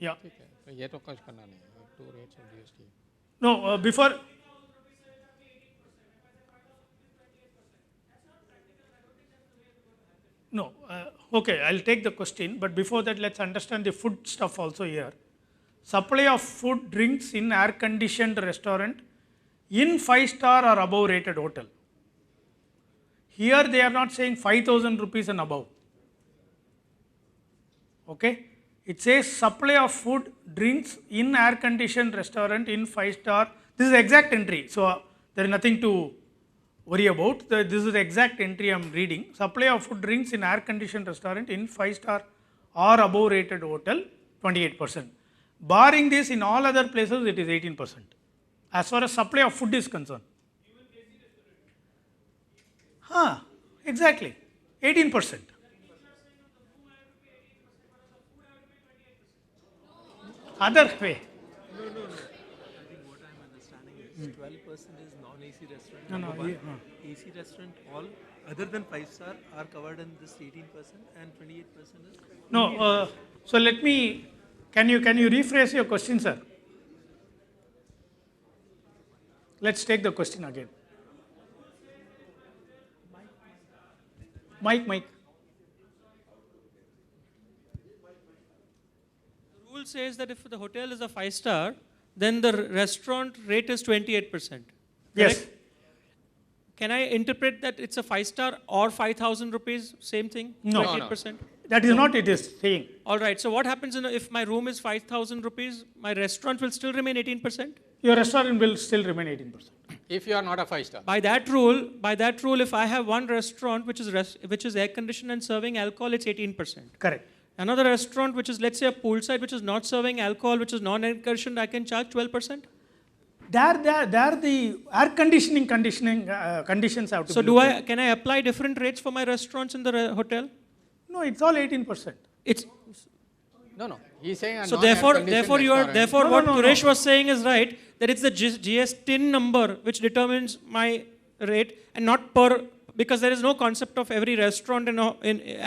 Yeah. ठीक है, ये तो कुछ करना नहीं, 2 rates of GST. No, before. No, okay, I'll take the question, but before that, let's understand the food stuff also here. Supply of food, drinks in air-conditioned restaurant in 5-star or above rated hotel. Here they are not saying 5,000 rupees and above. Okay, it says supply of food, drinks in air-conditioned restaurant in 5-star. This is exact entry, so there is nothing to worry about. This is the exact entry I am reading. Supply of food, drinks in air-conditioned restaurant in 5-star or above rated hotel, 28%. Barring this, in all other places, it is 18%. As far as supply of food is concerned. Exactly, 18%. Other way. No. I think what I'm understanding is 12% is non-AC restaurant. No, number no, one. AC restaurant, all other than 5-star are covered in this 18%, and 28% is. No, so let me. Can you rephrase your question, sir? Let's take the question again. Mike. The rule says that if the hotel is a 5-star, then the restaurant rate is 28%. Yes. Correct? Can I interpret that it's a 5-star or 5,000 rupees, same thing? No. 28%? That is not it is saying. All right. So what happens if my room is 5,000 rupees, my restaurant will still remain 18%? Your restaurant will still remain 18%. If you are not a 5-star. By that rule, if I have one restaurant which is air conditioned and serving alcohol, it's 18%. Correct. Another restaurant which is, let's say, a poolside which is not serving alcohol, which is non-air conditioned, I can charge 12%. There the air conditions have to So be. can I apply different rates for my restaurants in the hotel? No, it's all 18%. It's No. He's saying. so therefore what Quresh was saying is right, that it's the GST number which determines my rate and not per, because there is no concept of every restaurant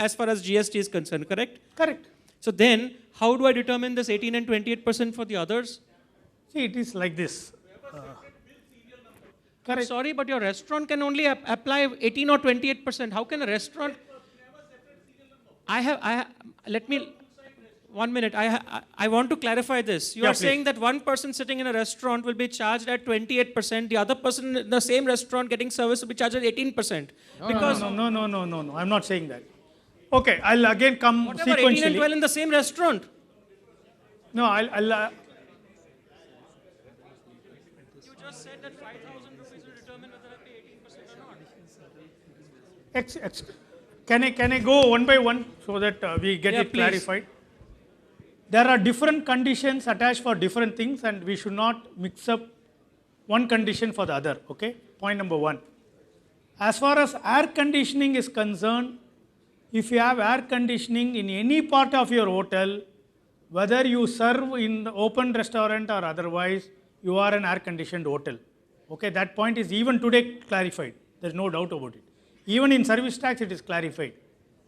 as far as GST is concerned, correct? Correct. So then how do I determine this 18 and 28% for the others? See, it is like this. Correct. Sorry, but your restaurant can only apply 18 or 28%. How can a restaurant? Let me. 1 minute. I want to clarify this. You are saying that one person sitting in a restaurant will be charged at 28%. The other person in the same restaurant getting service will be charged at 18%. No. I'm not saying that. Okay, I'll again come What about 18 and sequentially. 12 in the same restaurant? No, I'll You just said that 5,000 rupees will determine whether I pay 18% or not. Can I go one by one so that we get it please. clarified? There are different conditions attached for different things, and we should not mix up one condition for the other. Okay, point number 1. As far as air conditioning is concerned, if you have air conditioning in any part of your hotel, whether you serve in the open restaurant or otherwise, you are an air conditioned hotel. Okay, that point is even today clarified. There is no doubt about it. Even in service tax, it is clarified.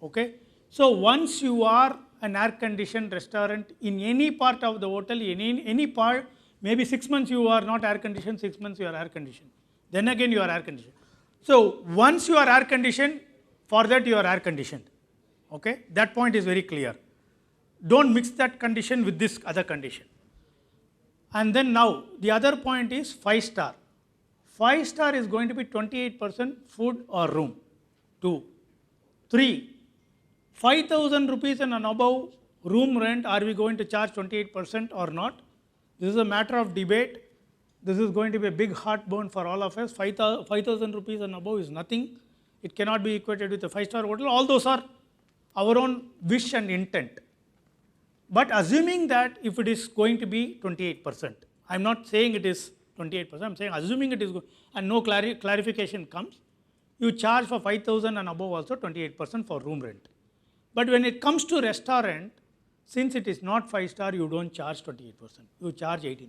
Okay, so once you are an air conditioned restaurant in any part of the hotel, in any part, maybe 6 months you are not air conditioned, 6 months you are air conditioned. Then again you are air conditioned. So once you are air conditioned, for that you are air conditioned. Okay, that point is very clear. Don't mix that condition with this other condition. And then now the other point is 5-star. 5-star is going to be 28% food or room. 2. 3. 5,000 rupees and above room rent, are we going to charge 28% or not? This is a matter of debate. This is going to be a big heartburn for all of us. 5,000 rupees and above is nothing. It cannot be equated with a 5-star hotel. All those are our own wish and intent. But assuming that if it is going to be 28%, I am not saying it is 28%, I am saying assuming it is, and no clarification comes, you charge for 5,000 and above also 28% for room rent. But when it comes to restaurant, since it is not 5-star, you don't charge 28%, you charge 18%.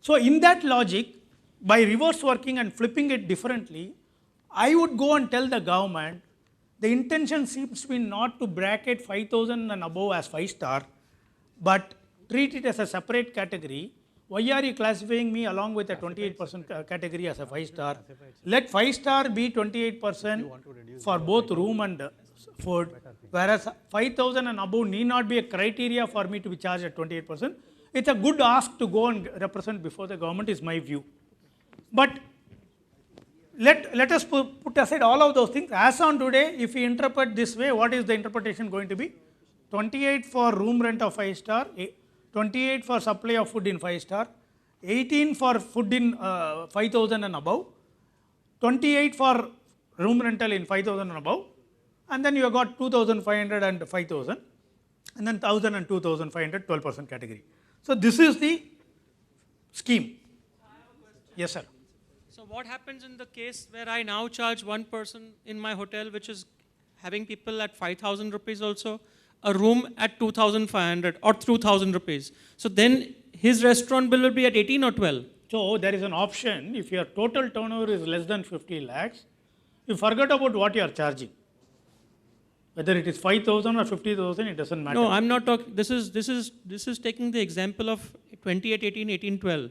So in that logic, by reverse working and flipping it differently, I would go and tell the government, the intention seems to be not to bracket 5,000 and above as 5-star, but treat it as a separate category, why are you classifying me along with a 28% category as a 5-star? Let 5-star be 28% for both room and food, whereas 5,000 and above need not be a criteria for me to be charged at 28%. It's a good ask to go and represent before the government, is my view. But let us put aside all of those things. As on today, if we interpret this way, what is the interpretation going to be? 28 for room rent of 5-star, 28 for supply of food in 5-star, 18 for food in 5,000 and above, 28 for room rental in 5,000 and above, and then you have got 2,500 and 5,000, and then 1,000 and 2,500, 12% category. So this is the scheme. Yes, sir. So what happens in the case where I now charge one person in my hotel, which is having people at 5,000 rupees also, a room at 2,500 or 2,000 rupees. So then his restaurant bill will be at 18 or 12. So there is an option, if your total turnover is less than 50 lakhs, you forget about what you are charging. Whether it is 5,000 or 50,000, it doesn't matter. No, I'm not talking, this is taking the example of 28, 18, 18, 12.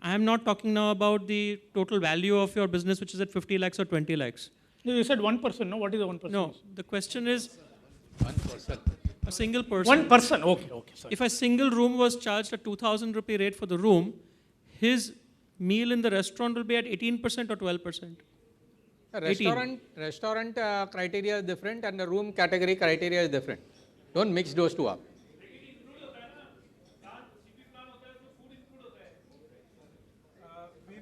I am not talking now about the total value of your business, which is at 50 lakhs or 20 lakhs. You said 1%, no? What is the 1%? No, the question is 1%. a single person. 1%, okay, sorry. If a single room was charged a 2,000 rupee rate for the room, his meal in the restaurant will be at 18% or 12%. Restaurant criteria is different and the room category criteria is different. Don't mix those two up.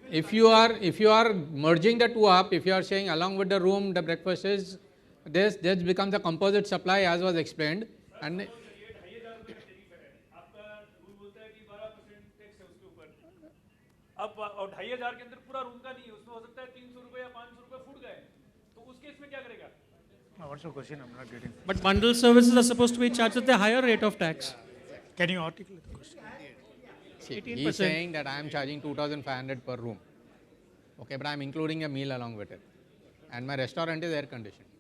If you are merging the two up, if you are saying along with the room, the breakfast is this becomes a composite supply as was explained. And अब 2,500 के अंदर पूरा room का नहीं है, उसमें हो सकता है 300 रुपए या 500 रुपए फूड गए, तो उस केस में क्या करेगा? What's your question? I'm not getting. But bundle services are supposed to be charged at a higher rate of tax. Can you articulate the question? see, 18%. he's saying that I am charging 2,500 per room. Okay, but I am including a meal along with it. And my restaurant is air conditioned.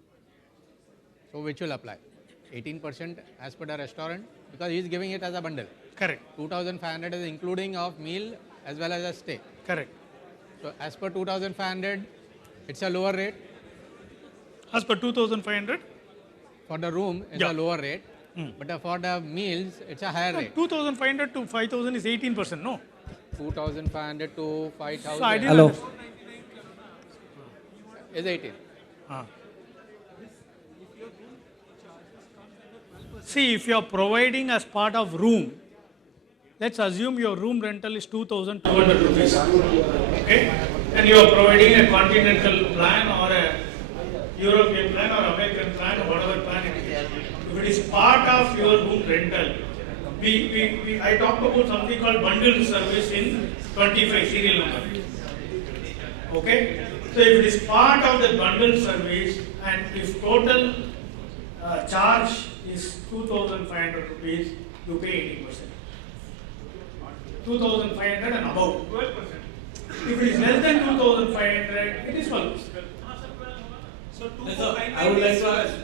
So which will apply? 18% as per the restaurant, because he is giving it as a bundle. Correct, 2,500 is including of meal as well as a stay. correct. So as per 2,500, it's a lower rate. As per 2,500, For the room, it's Yeah. a lower rate. But for the meals, it's a higher rate. 2,500 to 5,000 is 18%, no? 2,500 to 5,000 So I didn't Hello. understand. is 18. See, if you are providing as part of room, let's assume your room rental is 2,200 rupees. Okay? And you are providing a continental plan or a European plan or American plan or whatever plan it is. If it is part of your room rental, I talked about something called bundled service in 25 serial number. Okay? So if it is part of the bundled service and if total charge is 2,500 rupees, you pay 18%. 2,500 and above, 12%. If it is less than 2,500, it is 12%. So I would like to ask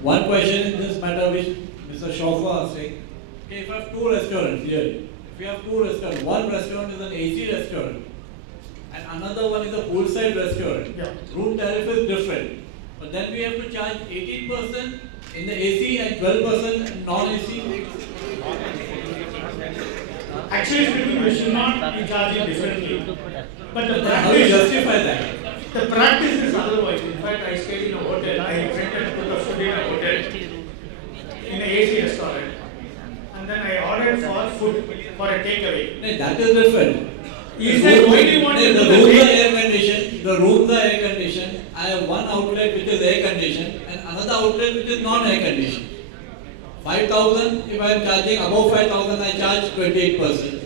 one question in this matter which Mr. Shawfa was saying. Okay, if you have two restaurants here, if you have two restaurants, one restaurant is an AC restaurant and another one is a poolside restaurant. Yeah. Room tariff is different. But then we have to charge 18% in the AC and 12% in non-AC. Actually speaking, we should not be charging differently. But the How do you practice, justify that? the practice is otherwise. In fact, I stayed in a hotel. I went and took a food in a hotel, in an AC restaurant. And then I ordered for food for a takeaway. No, that is different. He said, why do you want to The do the rooms are same? air conditioned. The rooms are air conditioned. I have one outlet which is air conditioned and another outlet which is non-air conditioned. 5,000, if I am charging above 5,000, I charge 28%.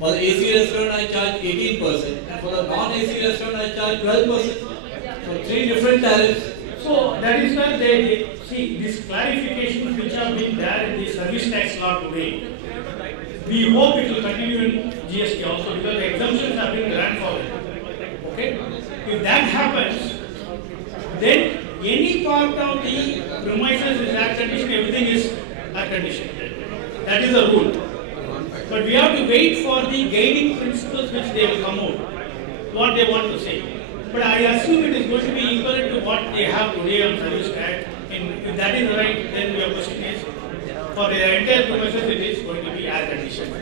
For the AC restaurant, I charge 18%. And for the non-AC restaurant, I charge 12%. So three different tariffs. So that is where they see these clarifications which have been there in the service tax law today. We hope it will continue in GST also because the exemptions have been grandfathered. Okay? If that happens, then any part of the premises is air conditioned, everything is air conditioned. That is the rule. But we have to wait for the guiding principles which they will come out, what they want to say. But I assume it is going to be equivalent to what they have today on service tax. And if that is right, then your question is, for the entire premises, it is going to be air conditioned.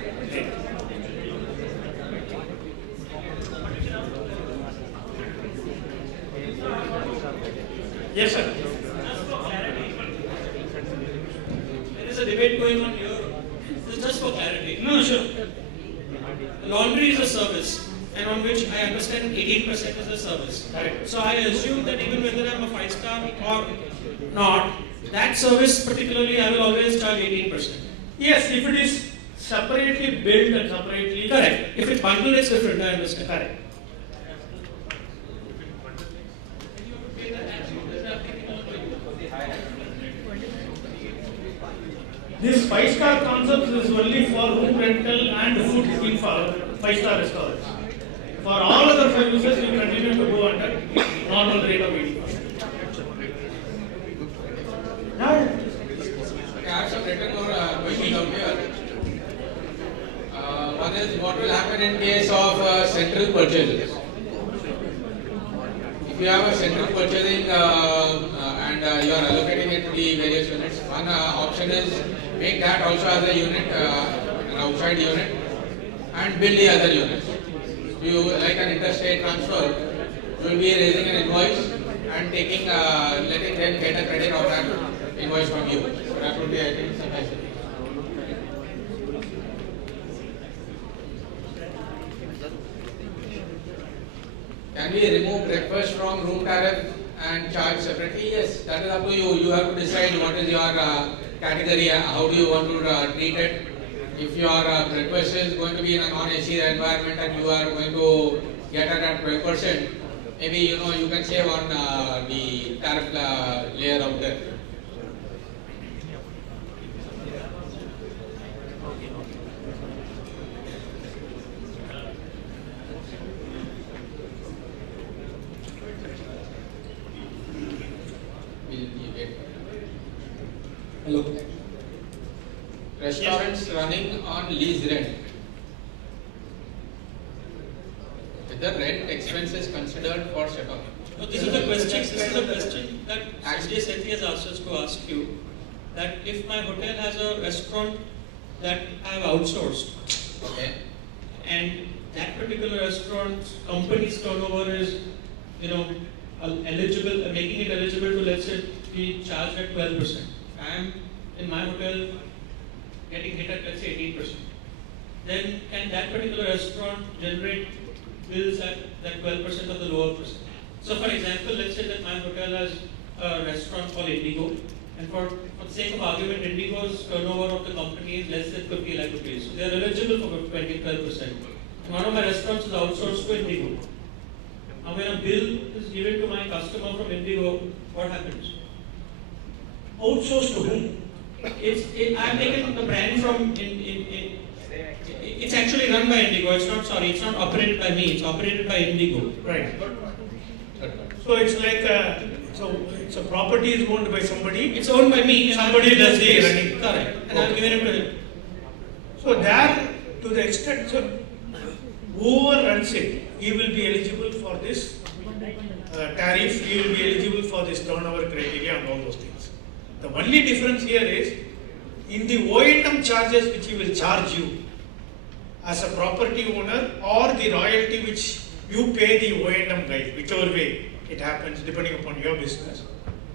Yes, sir. There is a debate going on here. This is just for clarity. No, sure. Laundry is a service, and on which I understand 18% is a service. Correct. So I assume that even whether I'm a 5-star or not, that service particularly I will always charge 18%. Yes, if it is separately built and separately. Correct. If it's bundled, it's different. I understand. Correct. This 5-star concept is only for room rental and food in for 5-star restaurants. For all other services, we continue to go under normal rate of 80%. I have some written questions out here. One is, what will happen in case of central purchases? If you have a central purchasing and you are allocating it to the various units, one option is make that also as a unit, an outside unit, and build the other units. You, like an interstate transfer, you will be raising an invoice and taking, letting them get a credit of that invoice from you. So that would be, I think, sufficient. Can we remove breakfast from room tariff and charge separately? Yes, that is up to you. You have to decide what is your category, how do you want to treat it. If your breakfast is going to be in a non-AC environment and you are going to get it at 12%, maybe you can save on the tariff layer out there. Hello. Restaurants running on lease rent. Whether rent expense is considered for setup. No, this is the question. This is the question that Sanjay Sethi has asked us to ask you. That if my hotel has a restaurant that I have outsourced, Okay. and that particular restaurant's company's turnover is, eligible, making it eligible to, let's say, be charged at 12%. I am in my hotel getting hit at, let's say, 18%. Then can that particular restaurant generate bills at that 12% of the lower percent? So for example, let's say that my hotel has a restaurant called Indigo, and for the sake of argument, Indigo's turnover of the company is less than 50 lakh rupees. So they are eligible for 12%. And one of my restaurants is outsourced to Indigo. Now when a bill is given to my customer from Indigo, what happens? Outsourced to whom? I'm taking the brand from it's actually run by Indigo. It's not operated by me. It's operated by Indigo. Right. So it's like so a property is owned by somebody. It's owned by me. Somebody does the running. Correct. And I've given it to him. So there, to the extent, so whoever runs it, he will be eligible for this tariff. He will be eligible for this turnover criteria and all those things. The only difference here is in the O&M charges which he will charge you as a property owner, or the royalty which you pay the O&M guy, whichever way it happens depending upon your business.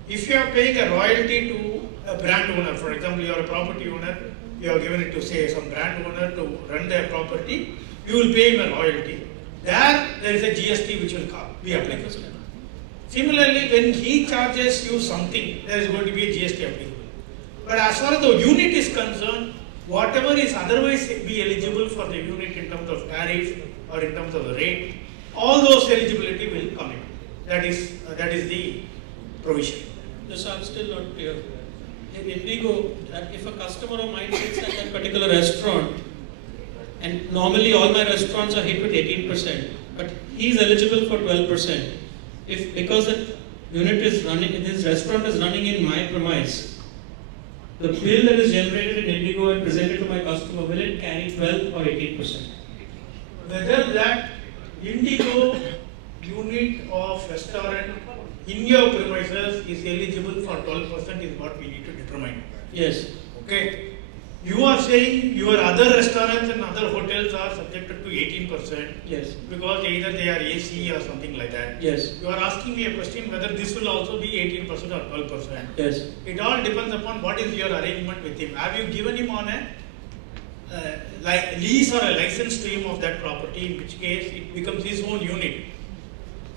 If you are paying a royalty to a brand owner, for example, you are a property owner, you have given it to say some brand owner to run their property, you will pay him a royalty. There is a GST which will be applicable. Similarly, when he charges you something, there is going to be a GST applicable. But as far as the unit is concerned, whatever is otherwise be eligible for the unit in terms of tariff or in terms of the rate, all those eligibility will come in. That is the provision. So I'm still not clear. In Indigo, that if a customer of mine sits at that particular restaurant, and normally all my restaurants are hit with 18%, but he's eligible for 12%. If because that unit is running, his restaurant is running in my premise, the bill that is generated in Indigo and presented to my customer, will it carry 12 or 18%? Whether that Indigo unit of restaurant in your premises is eligible for 12% is what we need to determine. Yes. Okay. You are saying your other restaurants and other hotels are subjected to 18% Yes. because either they are AC or something like that. Yes. You are asking me a question whether this will also be 18% or 12%. Yes. It all depends upon what is your arrangement with him. Have you given him on a lease or a license to him of that property, in which case it becomes his own unit?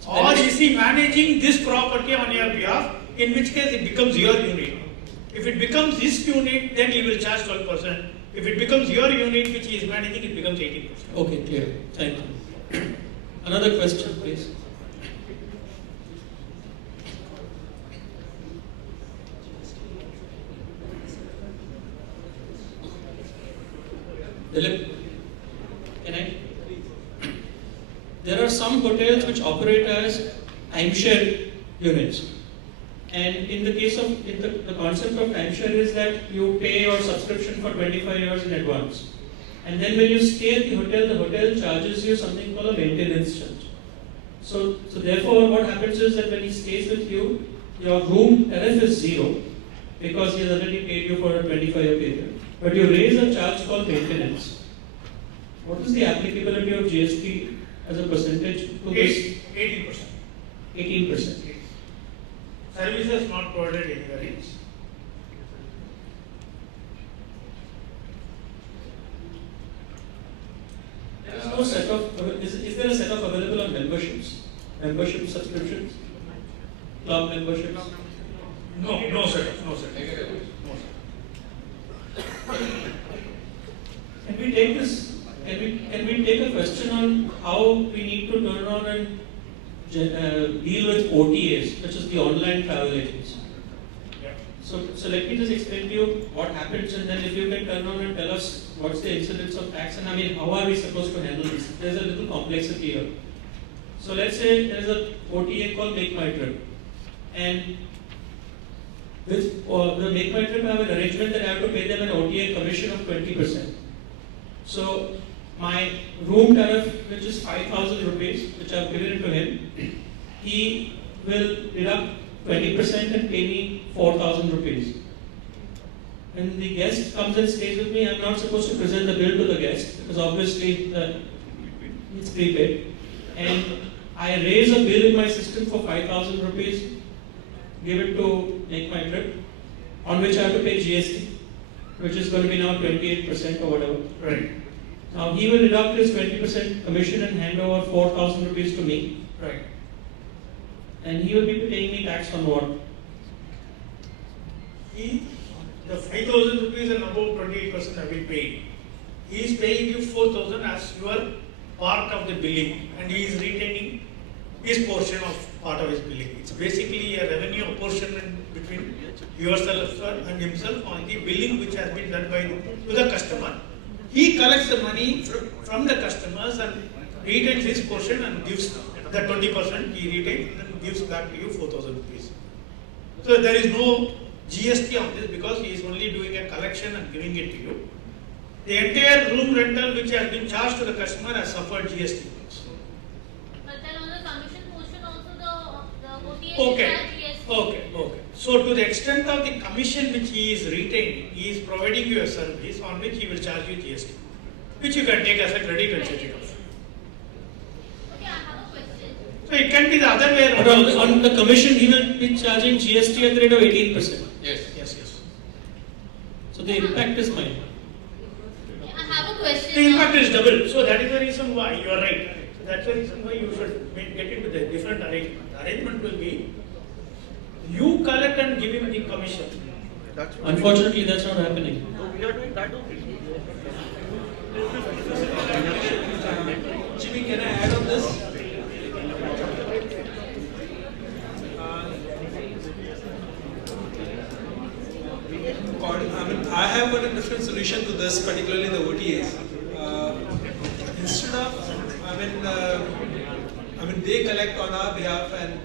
Or is he managing this property on your behalf, in which case it becomes your unit? If it becomes his unit, then he will charge 12%. If it becomes your unit which he is managing, it becomes 18%. Okay, clear. Thank you. Another question, please. Dilip, can I? There are some hotels which operate as timeshare units. And in the case of, the concept of timeshare is that you pay your subscription for 25 years in advance. And then when you stay at the hotel charges you something called a maintenance charge. So therefore what happens is that when he stays with you, your room tariff is zero because he has already paid you for a 25-year period. But you raise a charge called maintenance. What is the applicability of GST as a percentage to this? 18%. 18%. Services not provided anywhere else. There is no set of, is there a set of available on memberships? Membership subscriptions? Club memberships? No, sir. Can we take this, can we take a question on how we need to turn on and deal with OTAs, which is the online travel agents? Yeah. So let me just explain to you what happens, and then if you can turn on and tell us what's the incidence of tax, and I mean, how are we supposed to handle this? There's a little complexity here. So let's say there's a OTA called Make My Trip, and with the Make My Trip, I have an arrangement that I have to pay them an OTA commission of 20%. So my room tariff, which is 5,000 rupees, which I've given it to him, he will deduct 20% and pay me 4,000 rupees. When the guest comes and stays with me, I'm not supposed to present the bill to the guest because obviously it's prepaid. And I raise a bill in my system for 5,000 rupees, give it to Make My Trip, on which I have to pay GST, which is going to be now 28% or whatever. Right. Now he will deduct his 20% commission and hand over 4,000 rupees to me. Right. And he will be paying me tax on what? The 5,000 rupees and above 28% have been paid. He is paying you 4,000 as your part of the billing, and he is retaining his portion of part of his billing. It's basically a revenue apportionment between yourself and himself on the billing which has been done to the customer. He collects the money from the customers and retains his portion and gives the 20% he retains and gives back to you 4,000 rupees. So there is no GST on this because he is only doing a collection and giving it to you. The entire room rental which has been charged to the customer has suffered GST. But then on the commission portion also the OTA Okay. is GST. Okay. So to the extent of the commission which he is retaining, he is providing you a service on which he will charge you GST, which you can take as a credit and set it off. Okay, I have a question. So it can be the other way But around. on the commission, he will be charging GST at the rate of 18%. Yes. So the impact is mine. Okay, I have a question. The impact is double. So that is the reason why you are right. So that's the reason why you should get into the different arrangement. The arrangement will be you collect and give him the commission. Unfortunately, that's not happening. Jimmy, can I add on this? I have got a different solution to this, particularly the OTAs. Instead of, they collect on our behalf and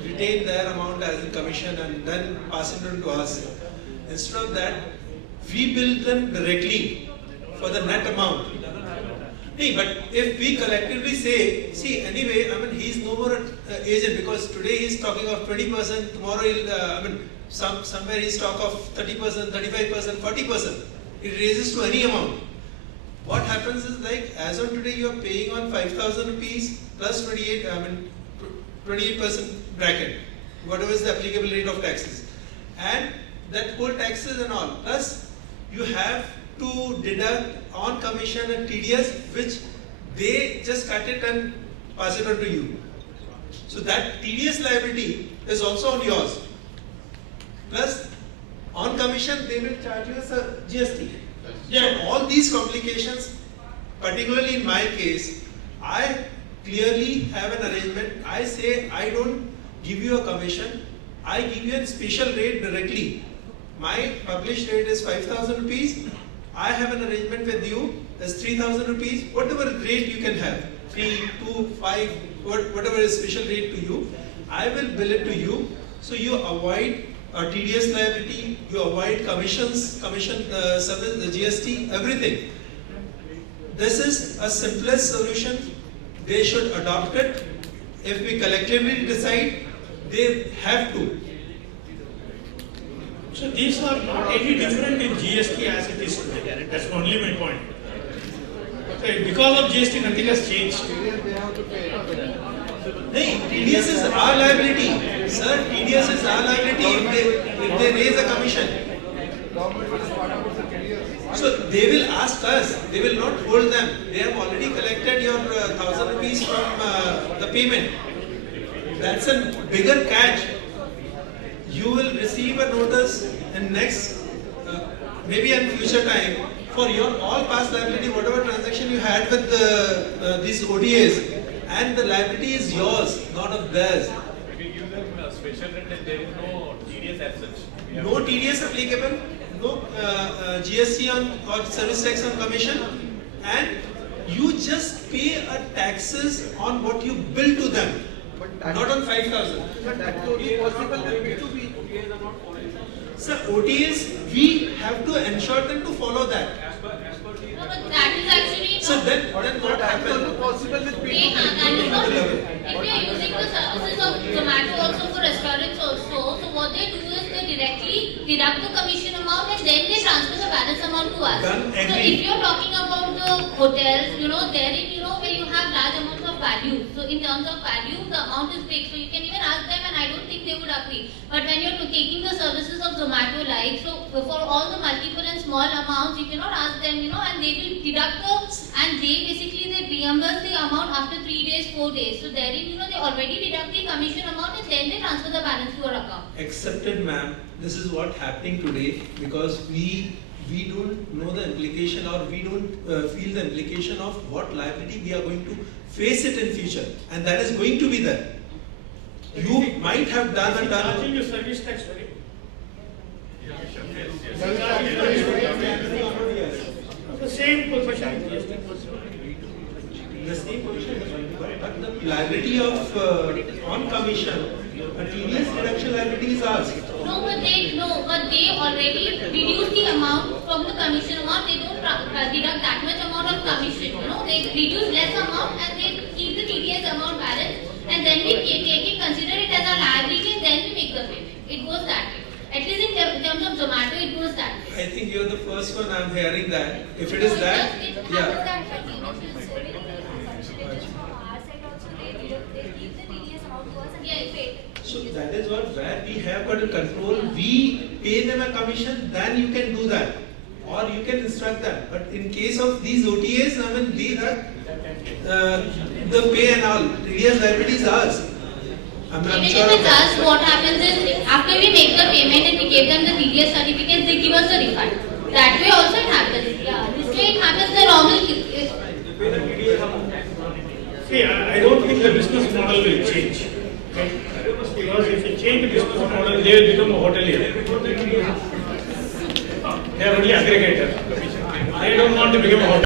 retain their amount as a commission and then pass it on to us. Instead of that, we bill them directly for the net amount. Hey, but if we collectively say, see, anyway, I mean, he's no more an agent because today he's talking of 20%, tomorrow he'll, somewhere he's talk of 30%, 35%, 40%. It raises to any amount. What happens is like, as on today, you are paying on 5,000 rupees plus 28% bracket, whatever is the applicable rate of taxes. And that whole taxes and all. Plus, you have to deduct on commission and TDS, which they just cut it and pass it on to you. So that TDS liability is also on yours. Plus, on commission, they will charge you as a GST. So all these complications, particularly in my case, I clearly have an arrangement. I say I don't give you a commission, I give you a special rate directly. My published rate is 5,000 rupees. I have an arrangement with you as 3,000 rupees, whatever rate you can have, 3, 2, 5, whatever is special rate to you, I will bill it to you. So you avoid TDS liability, you avoid commissions, service, the GST, everything. This is a simplest solution. They should adopt it. If we collectively decide, they have to. So these are not any different in GST as it is today. That's only my point. Okay, because of GST, nothing has changed. Hey, TDS is our liability. Sir, TDS is our liability if they raise a commission. So they will ask us, they will not hold them. They have already collected your 1,000 rupees from the payment. That's a bigger catch. You will receive a notice in next, maybe in future time, for your all past liability, whatever transaction you had with these ODAs, and the liability is yours, not of theirs. If you give them a special rate, then there is no TDS as such. No TDS applicable, no GST on or service tax on commission, and you just pay a taxes on what you bill to them, not on 5,000. Sir, OTAs, we have to ensure them to follow that. No, but that is actually So not. then what happens? That is not. If you are using the services of Zomato also for restaurants also, so what they do is they directly deduct the commission amount and then they transfer the balance amount to us. Done, So agreed. if you are talking about the hotels, therein, where you have large amounts of value. So in terms of value, the amount is big. So you can even ask them and I don't think they would agree. But when you're taking the services of Zomato like, so for all the multiple and small amounts, you cannot ask them, and they will deduct and they reimburse the amount after 3 days, 4 days. So therein, they already deduct the commission amount and then they transfer the balance to your account. Accepted, ma'am. This is what happening today because we don't know the implication or we don't feel the implication of what liability we are going to face it in future, and that is going to be there. You might have done a Charging turn. your service tax, right? The same position. The same position, but the liability of on commission, a TDS reduction liability is ours. No, but they already reduce the amount from the commission amount. They don't deduct that much amount of commission. They reduce less amount and they keep the TDS amount balance, and then we consider it as a liability, and then we make the payment. It goes that way. At least in terms of Zomato, it goes that way. I think you're the first one I'm hearing that. If it is So that, it happens yeah. that way. Yes. So that is where we have got to control. We pay them a commission, then you can do that. Or you can instruct that. But in case of these OTAs, I mean, these are the pay and all. TDS liability is ours. I'm Even sure if of it's that. us, what happens is after we make the payment and we give them the TDS certificates, they give us the refund. That way also it happens. Yeah, this way it happens the normal. See, I don't think the business model will change. Okay? Because if you change the business model, they will become a hotelier. They are only aggregator. They don't want to become a hotel.